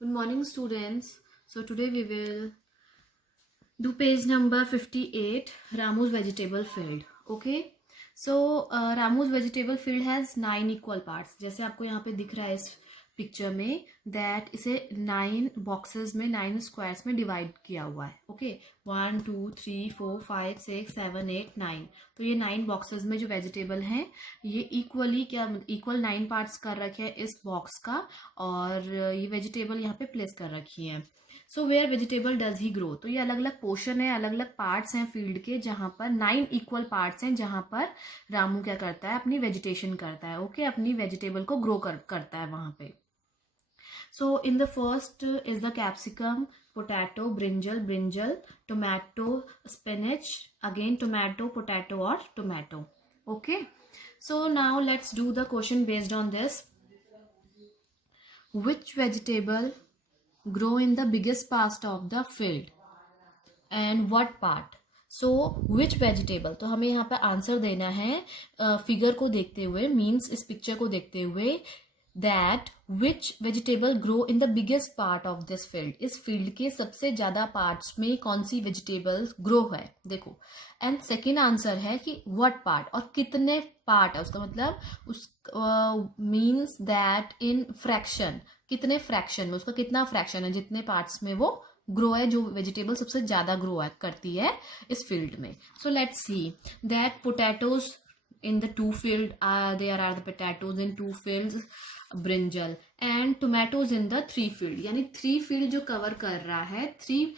Good morning, students. So today we will do page number 58, Ramu's vegetable field. Okay. So Ramu's vegetable field has 9 equal parts. जैसे आपको यहाँ पे दिख रहा है इस पिक्चर में that इसे 9 बॉक्सेस में 9 स्क्वायर्स में डिवाइड किया हुआ है. ओके 1 2 3 4 5 6 7 8 9. तो ये 9 बॉक्सेस में जो वेजिटेबल हैं ये इक्वल 9 पार्ट्स कर रखे हैं इस बॉक्स का और ये वेजिटेबल यहाँ पे प्लेस कर रखी है. So where vegetable does he grow. तो ये अलग अलग पोर्शन है, अलग अलग पार्ट्स हैं फील्ड के जहां पर 9 इक्वल पार्ट्स हैं जहां पर रामू क्या करता है, अपनी वेजिटेशन करता है. ओके अपनी वेजिटेबल को ग्रो करता है वहां पे. So in the first is the capsicum, potato, brinjal, tomato, spinach, again tomato, potato or tomato. Okay. So now let's do the question based on this. Which vegetable grow in the biggest part of the field and what part? So which vegetable. तो हमें यहाँ पे answer देना है figure को देखते हुए, means इस पिक्चर को देखते हुए that which vegetable grow in the biggest part of this field. इस फील्ड के सबसे ज्यादा पार्ट्स में कौन सी वेजिटेबल ग्रो है देखो. एंड सेकेंड आंसर है कि व्हाट पार्ट, और कितने पार्ट है उसका मतलब उस मीन्स दैट इन फ्रैक्शन, कितने फ्रैक्शन में, उसका कितना फ्रैक्शन है, जितने पार्ट्स में वो ग्रो है, जो वेजिटेबल सबसे ज्यादा ग्रो करती है इस फील्ड में. So let's see that potatoes in the two field there are the potatoes in two fields, brinjal and tomatoes in the three field. यानी 3 field जो कवर कर रहा है, 3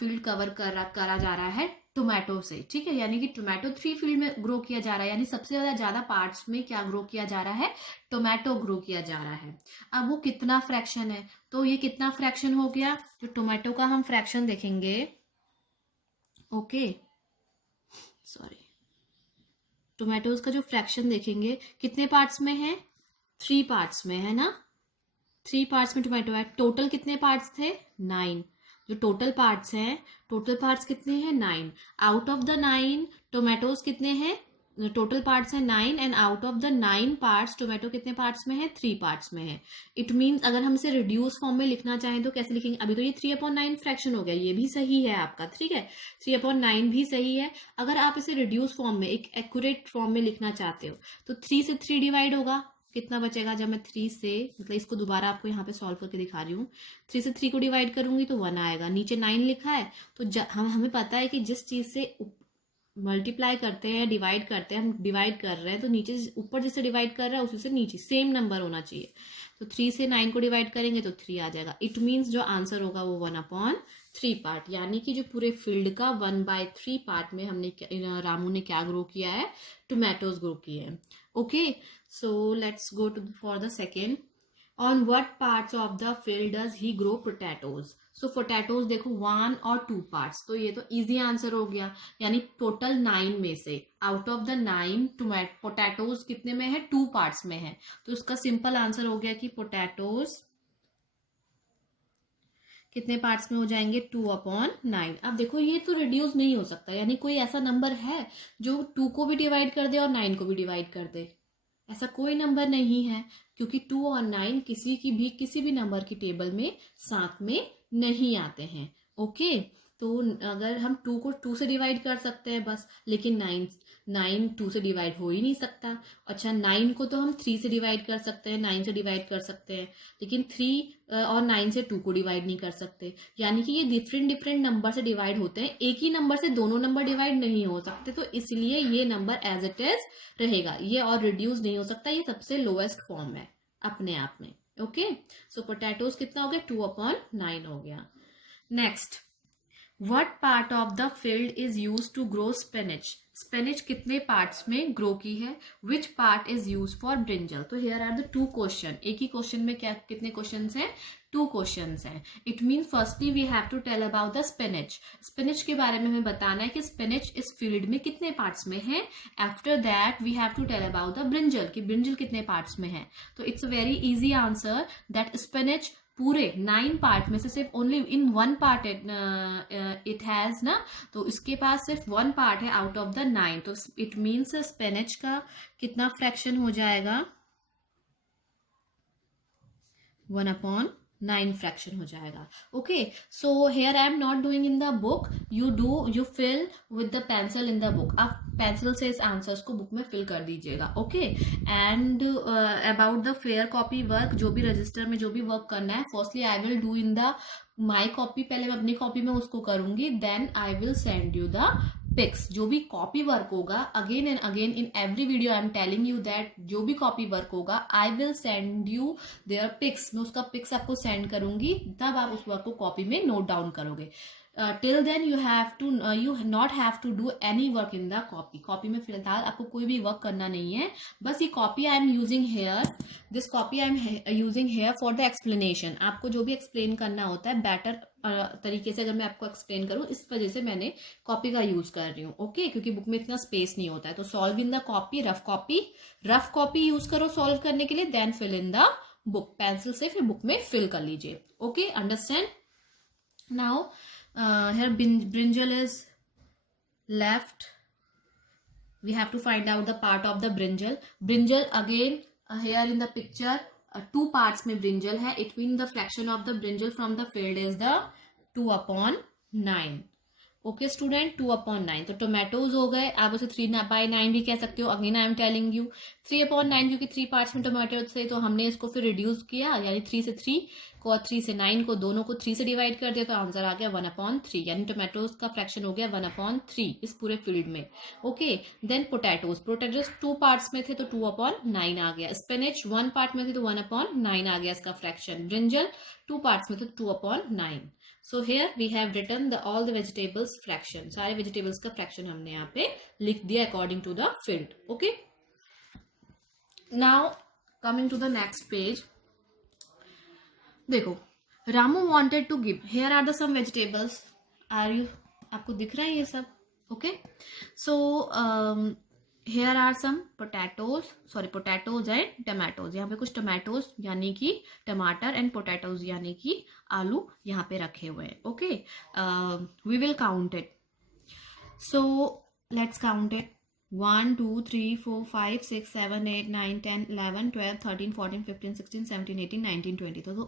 field कवर करा जा रहा है टोमेटो से. ठीक है, यानी कि टोमेटो 3 फील्ड में ग्रो किया जा रहा है, यानी सबसे ज्यादा पार्ट्स में क्या ग्रो किया जा रहा है, टोमेटो ग्रो किया जा रहा है. अब वो कितना फ्रैक्शन है, तो ये कितना फ्रैक्शन हो गया, जो टोमेटो का हम फ्रैक्शन देखेंगे. ओके सॉरी, टोमेटोज का जो फ्रैक्शन देखेंगे कितने पार्ट्स में है, 3 पार्ट्स में है ना. 3 पार्ट्स में टोमेटो है. टोटल कितने पार्ट्स थे, 9. जो टोटल पार्ट्स हैं, टोटल पार्ट्स कितने हैं, 9. आउट ऑफ द 9 टोमेटोज कितने हैं, टोटल पार्ट्स है 9 and out of the 9 parts tomato कितने पार्ट्स में है, 3 पार्ट्स में है. इट मीन्स अगर हम इसे रिड्यूस फॉर्म में लिखना चाहें तो कैसे लिखेंगे. अभी तो ये 3/9 फ्रैक्शन हो गया, ये भी सही है आपका. ठीक है, 3/9 भी सही है. अगर आप इसे रिड्यूस फॉर्म में, एक एक्यूरेट फॉर्म में लिखना चाहते हो तो 3 से 3 डिवाइड होगा. कितना बचेगा, जब मैं 3 से, मतलब इसको दोबारा आपको यहाँ पे सॉल्व करके दिखा रही हूँ, 3 से 3 को डिवाइड करूंगी तो 1 आएगा. नीचे 9 लिखा है तो हमें पता है कि जिस चीज से मल्टीप्लाई करते हैं, डिवाइड करते हैं, हम डिवाइड कर रहे हैं तो नीचे ऊपर जिससे डिवाइड कर रहा है उसी से नीचे सेम नंबर होना चाहिए. तो 3 से 9 को डिवाइड करेंगे तो 3 आ जाएगा. इट मीन्स जो आंसर होगा वो 1/3 पार्ट, यानी कि जो पूरे फील्ड का 1/3 पार्ट में हमने रामू ने क्या ग्रो किया है, टोमेटोज ग्रो किए हैं. Okay so let's go to for the second. On what parts of the field does he grow potatoes. So potatoes देखो 1 और 2 पार्ट्स, तो ये तो इजी आंसर हो गया. यानी टोटल 9 में से आउट ऑफ द 9 पोटैटोज कितने में है, 2 पार्ट्स में है. तो इसका सिंपल आंसर हो गया कि पोटैटोज कितने पार्ट्स में हो जाएंगे, 2/9. अब देखो ये तो रिड्यूस नहीं हो सकता, यानी कोई ऐसा नंबर है जो 2 को भी डिवाइड कर दे और 9 को भी डिवाइड कर दे. ऐसा कोई नंबर नहीं है, क्योंकि 2 और 9 किसी भी नंबर की टेबल में साथ में नहीं आते हैं. ओके तो अगर हम 2 को 2 से डिवाइड कर सकते हैं बस, लेकिन 9 2 से डिवाइड हो ही नहीं सकता. अच्छा 9 को तो हम 3 से डिवाइड कर सकते हैं, 9 से डिवाइड कर सकते हैं, लेकिन 3 और 9 से 2 को डिवाइड नहीं कर सकते. यानी कि ये डिफरेंट नंबर से डिवाइड होते हैं, एक ही नंबर से दोनों नंबर डिवाइड नहीं हो सकते. तो इसलिए ये नंबर एज इट इज रहेगा, ये और रिड्यूस नहीं हो सकता. ये सबसे लोएस्ट फॉर्म है अपने आप में. ओके सो पोटैटोज कितना हो गया, 2/9 हो गया. Next, what part of the field is use to grow spinach. Spinach कितने पार्ट्स में ग्रो की है. Which part is use for brinjal. तो हियर आर द 2 क्वेश्चन. एक ही क्वेश्चन में क्या कितने क्वेश्चन हैं, 2 क्वेश्चन हैं. It mean firstly we have to tell about the spinach. Spinach के बारे में हमें बताना है कि स्पिनच इस फील्ड में कितने पार्ट्स में है. After that we have to tell about the brinjal, कि ब्रिंजल कितने पार्ट्स में है. तो it's a very easy answer that spinach पूरे 9 पार्ट में से सिर्फ only in 1 part it has ना, तो इसके पास सिर्फ 1 पार्ट है आउट ऑफ द 9. तो इट मीन्स स्पिनच का कितना फ्रैक्शन हो जाएगा, 1/9. 9 फ्रैक्शन हो जाएगा. Okay, so here I am not doing in the book, you fill with the pencil in the book. आप पेंसिल से इस आंसर्स को बुक में फिल कर दीजिएगा. Okay, and about the fair copy work, जो भी रजिस्टर में जो भी वर्क करना है, firstly I will do in the my copy, पहले मैं अपनी कॉपी में उसको करूंगी, then I will send you the pics. जो भी कॉपी वर्क होगा, again and again in every video I am telling you that जो भी कॉपी वर्क होगा I will send you their pics. मैं उसका पिक्स आपको सेंड करूंगी, तब आप उस वर्क को कॉपी में नोट डाउन करोगे. Till then you not have to do any work in the copy. Copy में फिलहाल आपको कोई भी वर्क करना नहीं है. बस ये copy I am using here, this copy I am using here for the explanation. आपको जो भी एक्सप्लेन करना होता है बेटर तरीके से अगर मैं आपको एक्सप्लेन करूं, इस वजह से मैंने कॉपी का यूज कर रही हूँ. ओके, क्योंकि बुक में इतना स्पेस नहीं होता है. तो solve in the copy, rough copy use करो सॉल्व करने के लिए, then fill in the book. Pencil से फिर बुक में फिल कर लीजिए. Okay, understand. Now here brinjal is left. We have to find out the part of the brinjal again. Here in the picture 2 parts में brinjal है. It means the fraction of the brinjal from the field is the 2/9. Okay student, 2/9. तो tomatoes हो गए, आप उसे 3/9 भी कह सकते हो. Again I am telling you 3/9, क्योंकि 3 पार्ट्स में टोमेटो थे, तो हमने इसको फिर रिड्यूस किया, यानी 3 से 3 को और 3 से 9 को, दोनों को 3 से डिवाइड कर दिया, तो आंसर आ गया 1/3. यानी टोमेटोज का फ्रैक्शन हो गया 1/3 इस पूरे फील्ड में. ओके, देन पोटैटोज 2 पार्ट्स में थे तो 2/9 आ गया. स्पिनच 1 पार्ट में थे तो 1/9 आ गया इसका फ्रैक्शन. ब्रिंजल 2 पार्ट्स में थे तो 2/9. So here we have written all the vegetables fraction. सारे vegetables का fraction हमने यहाँ पे लिख दिया according to the field. Okay. Now coming to the next page. देखो, Ramu wanted to give. Here are the some vegetables. आपको दिख रहा है ये सब? Okay. So here are some potatoes and tomatoes. यहाँ पे कुछ tomatoes यानी कि टमाटर एंड potatoes यानी कि आलू यहाँ पे रखे हुए हैं. Okay, we will count it. So let's count it. 1 2 3 4 5 6 7 8 9 10 11 12 13 14 15 16 17 18 19 20. तो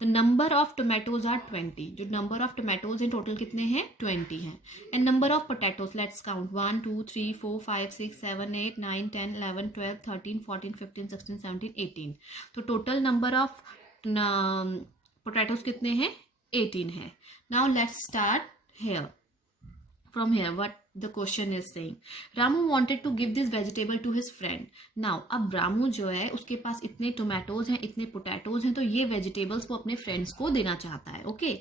the number of tomatoes are 20. जो number of tomatoes in total कितने हैं? 20 हैं. And number of potatoes, let's count. 1 2 3 4 5 6 7 8 9 10 11 12 13 14 15 16 17 18. तो total number of potatoes कितने हैं? 18 है. Now let's start here. From here, what the question is saying, Ramu wanted to give this vegetable to his friend. Now, अब रामू जो है उसके पास इतने tomatoes हैं, इतने पोटैटोज हैं, तो ये वेजिटेबल्स वो अपने फ्रेंड्स को देना चाहता है. Okay,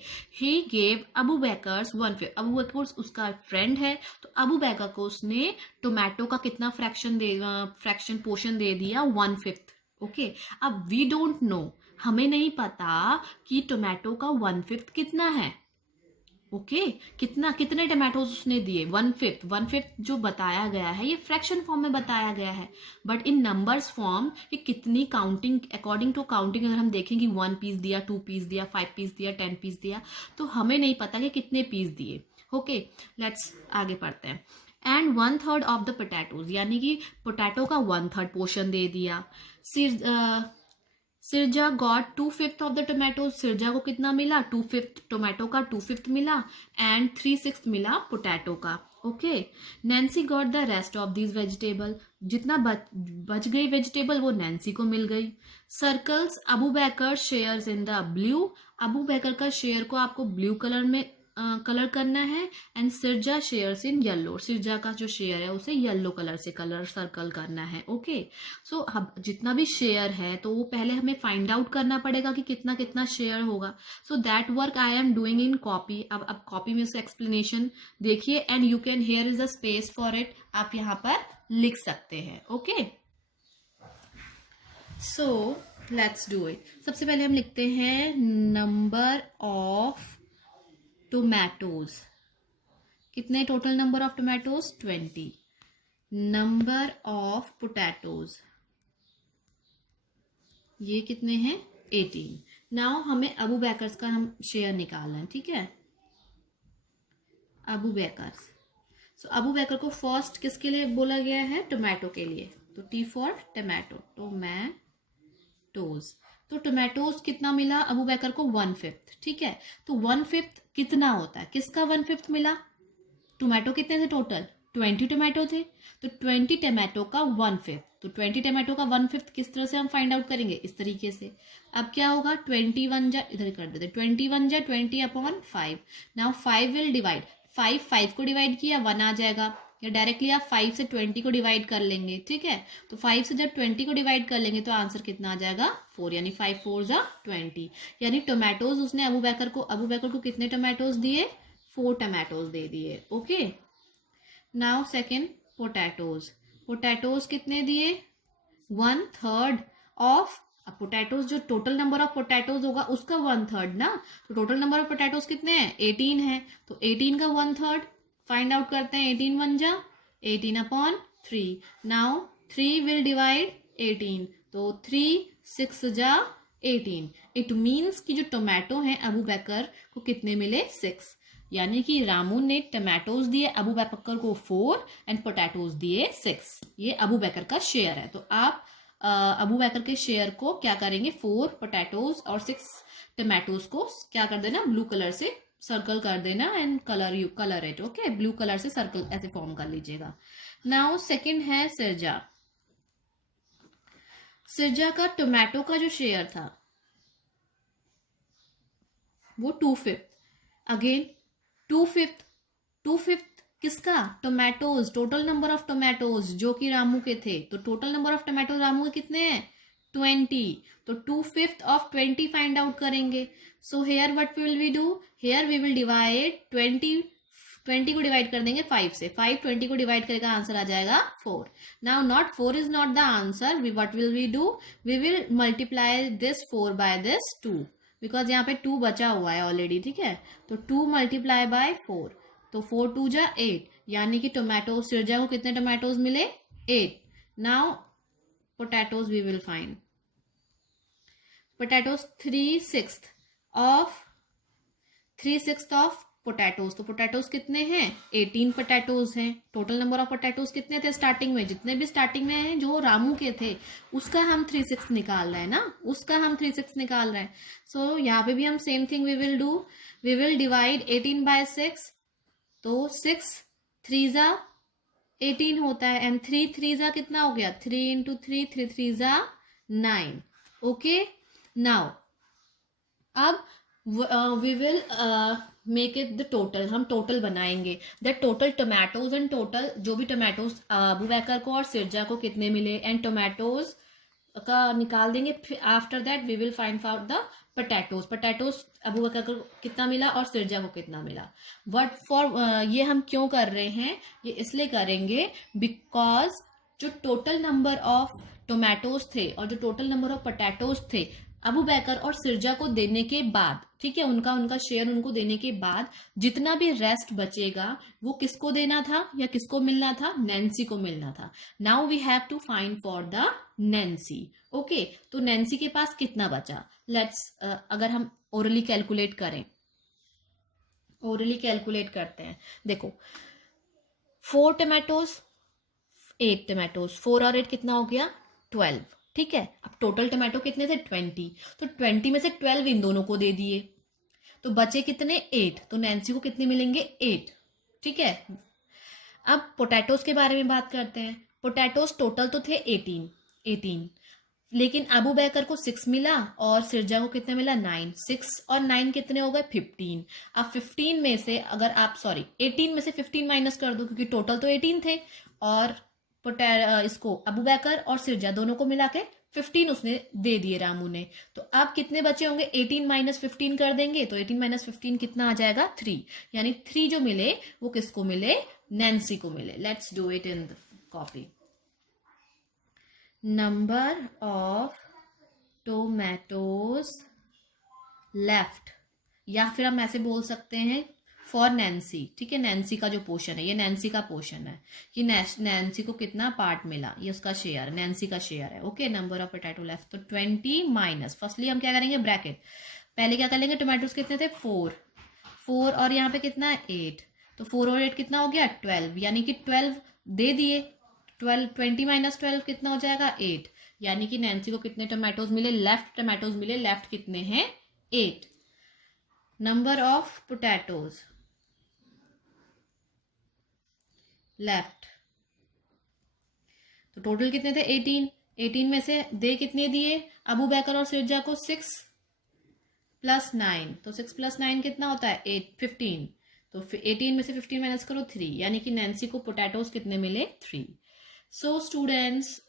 he gave Abu bakers 1/5. Abu bakers उसका फ्रेंड है, तो अबू बैकर को उसने टोमेटो का कितना फ्रैक्शन पोर्शन दे दिया? 1/5. ओके, अब वी डोंट नो, हमें नहीं पता कि टोमेटो का 1/5 कितना है. ओके, कितने टमाटोज उसने दिए? 1/5 जो बताया गया है ये फ्रैक्शन फॉर्म में बताया गया है, बट इन नंबर्स फॉर्म ये कितनी काउंटिंग, अकॉर्डिंग टू काउंटिंग अगर हम देखेंगे 1 पीस दिया, 2 पीस दिया, 5 पीस दिया, 10 पीस दिया, तो हमें नहीं पता कि कितने पीस दिए. ओके, लेट्स आगे पढ़ते हैं. एंड 1/3 ऑफ द पोटैटोज, यानी कि पोटैटो का 1/3 पोर्शन दे दिया. सिरजा गॉट 2/5 ऑफ द टोमेटोज. सिरजा को कितना मिला? 2/5. टोमेटो का 2/5 मिला एंड 3/6 मिला पोटैटो का. Okay, Nancy got the rest of this vegetable. जितना बच गई वेजिटेबल वो नैन्सी को मिल गई. Circles Abu Baker shares in the blue. Abu Baker का शेयर को आपको ब्लू कलर में कलर करना है. And Sirja shares in yellow. Sirja का जो शेयर है उसे येलो कलर से कलर सर्कल करना है. ओके, सो अब जितना भी शेयर है तो वो पहले हमें फाइंड आउट करना पड़ेगा कि कितना कितना शेयर होगा. So that work I am doing in copy. अब कॉपी में से एक्सप्लेनेशन देखिए, and you can, here is a space for it, आप यहाँ पर लिख सकते हैं. Okay, so let's do it. सबसे पहले हम लिखते हैं नंबर ऑफ टोमेटोज. कितने total number of tomatoes? 20. Number of potatoes ये कितने हैं? 18. नाउ हमें अबू बैकर्स का हम शेयर निकालना है. ठीक है, अबू बैकर्स. सो अबू बैकर को फर्स्ट किसके लिए बोला गया है? टोमेटो के लिए. तो टी फॉर टोमेटो, टोमेटोज. तो टोमेटोज कितना मिला अबू बैकर को 1/5, ठीक है। तो 1/5 कितना होता है, किसका 1/5 मिला, टोमेटो कितने थे टोटल, 20 टोमेटो थे, तो 20 टोमेटो का 1/5, तो 20 टोमेटो का 1/5 किस तरह से हम फाइंड आउट करेंगे, इस तरीके से। अब क्या होगा, 21 जा, इधर कर देते, 21 जा 20/5, नाउ 5 विल डिवाइड, 5 को डिवाइड किया 1 आ जाएगा, या डायरेक्टली आप 5 से 20 को डिवाइड कर लेंगे, ठीक है। तो 5 से जब 20 को डिवाइड कर लेंगे तो आंसर कितना आ जाएगा 4, यानी 5 4 जा 20, यानी टोमेटोज उसने अबू बैकर को कितने टोमेटोज दिए, 4 टोमेटोज दे दिए, ओके। नाउ सेकेंड, पोटैटोज कितने दिए, 1/3 ऑफ, अब पोटैटोज जो टोटल नंबर ऑफ पोटैटोज होगा उसका 1/3 ना, तो टोटल नंबर ऑफ पोटैटोज कितने हैं, 18 है, तो 18 का 1/3 फाइंड आउट करते हैं, 18 1 जा 18/3, नाउ 3 विल डिवाइड 18, तो 3 6 जा 18, इट मीन्स कि जो टोमेटो है अबू बैकर को कितने मिले 6, यानी कि रामू ने टमाटोज दिए अबू बैकर को 4 एंड पोटैटोज दिए 6, ये अबू बैकर का शेयर है। तो आप अबू बैकर के शेयर को क्या करेंगे, 4 पोटैटोज और 6 टमाटोज को क्या कर देना, ब्लू कलर से सर्कल कर देना and colour it, okay, blue colour से सर्कल ऐसे फॉर्म कर लीजिएगा। नाउ सेकंड है सिरजा का टोमेटो का जो शेयर था वो 2/5, अगेन 2/5 किसका, tomatoes, total number of tomatoes जो कि रामू के थे, तो total number of tomatoes Ramu के कितने हैं 20, तो 2/5 ऑफ 20 फाइंड आउट करेंगे। So here what will we do, here we will divide 20 को डिवाइड कर देंगे 5 से, 5 20 को डिवाइड करेगा, आंसर आ जाएगा 4। Now not 4 is not the answer, what will we do, we will multiply this 4 by this 2, because यहाँ पे 2 बचा हुआ है ऑलरेडी, ठीक है, तो 2 मल्टीप्लाई बाय 4, तो 4 2 जा 8, यानी कि टोमेटो सिरजा को कितने टोमेटोज मिले 8। Now potatoes we will find, potatoes 3/6 of potatoes, तो पोटैटोज कितने हैं 18 पोटैटोज हैं, टोटल नंबर ऑफ पोटैटोज कितने थे स्टार्टिंग में, जितने भी स्टार्टिंग में हैं जो रामू के थे उसका हम 3/6 निकाल रहे हैं ना, उसका हम 3/6 निकाल रहे हैं। सो यहाँ पे भी हम same thing we will do, we will divide 18 by 6, तो 6 3 जा 18 होता है एंड 3 3 जा कितना हो गया 3 इंटू 3 3 3 जा 9, ओके। नाउ अब we will make it the total, हम टोटल बनाएंगे, the total tomatoes and total जो भी टोमेटोज अबू बैकर को और सिरजा को कितने मिले एंड टोमेटोज का निकाल देंगे, फिर after that we will find out the potatoes Abu Bakar को कितना मिला और सिरजा को कितना मिला। व्हाट फॉर ये हम क्यों कर रहे हैं, ये इसलिए करेंगे बिकॉज जो टोटल नंबर ऑफ टोमेटोज थे और जो टोटल नंबर ऑफ पोटैटोज थे अबू बैकर और सिरजा को देने के बाद, ठीक है, उनका शेयर उनको देने के बाद जितना भी रेस्ट बचेगा वो किसको देना था या किसको मिलना था, नैन्सी को मिलना था। Now we have to find for the Nancy, okay. तो नैन्सी के पास कितना बचा, लेट्स अगर हम ओरली कैलकुलेट करते हैं, देखो 4 टमाटोज 8 टमाटोज, 4 और 8 कितना हो गया 12, ठीक है। अब टोटल टमाटो कितने थे 20, तो 20 में से 12 इन दोनों को दे दिए, तो बचे कितने 8, तो नैन्सी को कितने मिलेंगे 8, ठीक है। अब पोटैटोज के बारे में बात करते हैं, पोटैटोज टोटल तो थे 18, लेकिन अबू बैकर को 6 मिला और सिरजा को कितने मिला 9, 6 और 9 कितने हो गए 15। अब 15 में से अगर आप 18 में से 15 माइनस कर दो क्योंकि टोटल तो 18 थे और इसको अबू बैकर और सिरजा दोनों को मिला के 15 उसने दे दिए रामू ने, तो अब कितने बचे होंगे 18 माइनस 15 कर देंगे, तो 18 माइनस 15 कितना आ जाएगा 3, यानी 3 जो मिले वो किसको मिले, नैन्सी को मिले। Let's do it in the copy, number of tomatoes left, या फिर हम ऐसे बोल सकते हैं फॉर नैन्सी, ठीक है, नैन्सी का जो पोर्शन है ये नैन्सी का पोर्शन है कि नैन्सी को कितना पार्ट मिला, ये उसका शेयर, नैन्सी का शेयर है, okay. Number of potato left, तो 20 माइनस, फर्स्टली हम क्या करेंगे ब्रैकेट, पहले क्या कर लेंगे टोमेटोज कितने थे 4 और यहाँ पे कितना है 8, तो 4 और 8 कितना हो गया 12, यानी कि 12 दे दिए, 20 माइनस 12 कितना हो जाएगा 8, यानी कि नैन्सी को कितने टोमेटोज मिले, लेफ्ट टोमेटोज मिले, लेफ्ट कितने हैं 8. नंबर ऑफ पोटैटोज लेफ्ट, तो टोटल कितने थे 18. 18 में से दे कितने दिए अबू बैकर और सिरजा को 6 + 9, तो 6 + 9 कितना होता है 8, 15. तो 18 में से 15 माइनस करो 3, यानी कि नैन्सी को पोटैटोज कितने मिले 3. So students,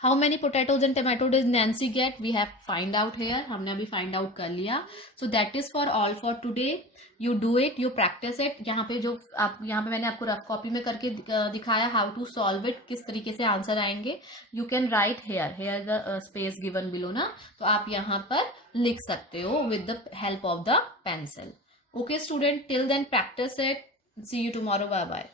how many potatoes and tomato did Nancy get, we have find out here, हमने अभी फाइंड आउट कर लिया. So that is for all for today. You do it, you practise it. यहाँ पे जो आप यहाँ पे मैंने आपको रफ कॉपी में करके दिखाया हाउ टू सॉल्व इट, किस तरीके से आंसर आएंगे. You can write here the space given below ना, तो आप यहाँ पर लिख सकते हो with the help of the pencil. Okay student, till then practise it. See you tomorrow. Bye bye.